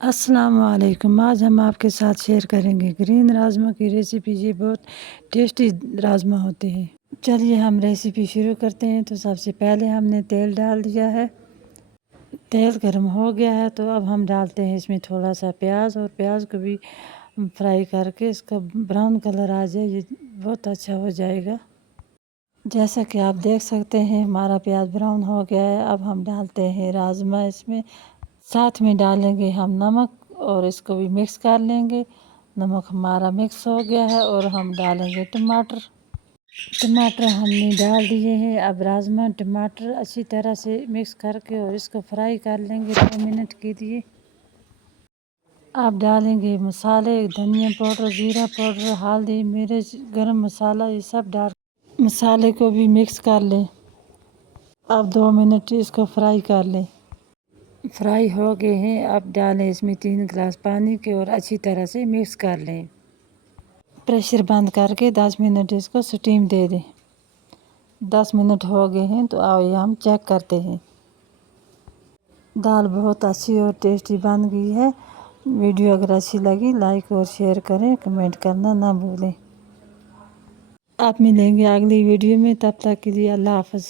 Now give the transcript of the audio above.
अस्सलाम वालेकुम। आज हम आपके साथ शेयर करेंगे ग्रीन राजमा की रेसिपी। ये बहुत टेस्टी राजमा होते हैं। चलिए हम रेसिपी शुरू करते हैं। तो सबसे पहले हमने तेल डाल दिया है। तेल गर्म हो गया है तो अब हम डालते हैं इसमें थोड़ा सा प्याज, और प्याज को भी फ्राई करके इसका ब्राउन कलर आ जाए, ये बहुत अच्छा हो जाएगा। जैसा कि आप देख सकते हैं हमारा प्याज ब्राउन हो गया है। अब हम डालते हैं राजमा इसमें। साथ में डालेंगे हम नमक और इसको भी मिक्स कर लेंगे। नमक हमारा मिक्स हो गया है और हम डालेंगे टमाटर। टमाटर हमने डाल दिए हैं। अब राजमा टमाटर अच्छी तरह से मिक्स करके और इसको फ्राई कर लेंगे 2 मिनट के लिए। अब डालेंगे मसाले, धनिया पाउडर, जीरा पाउडर, हल्दी, मिर्च, गरम मसाला, ये सब डाल मसाले को भी मिक्स कर लें। अब 2 मिनट इसको फ्राई कर लें। फ्राई हो गए हैं। अब डालें इसमें 3 गिलास पानी के और अच्छी तरह से मिक्स कर लें। प्रेशर बंद करके 10 मिनट इसको स्टीम दे दें। 10 मिनट हो गए हैं तो आइए हम चेक करते हैं। दाल बहुत अच्छी और टेस्टी बन गई है। वीडियो अगर अच्छी लगी लाइक और शेयर करें, कमेंट करना ना भूलें। आप मिलेंगे अगली वीडियो में, तब तक के लिए अल्लाह हाफ़िज़।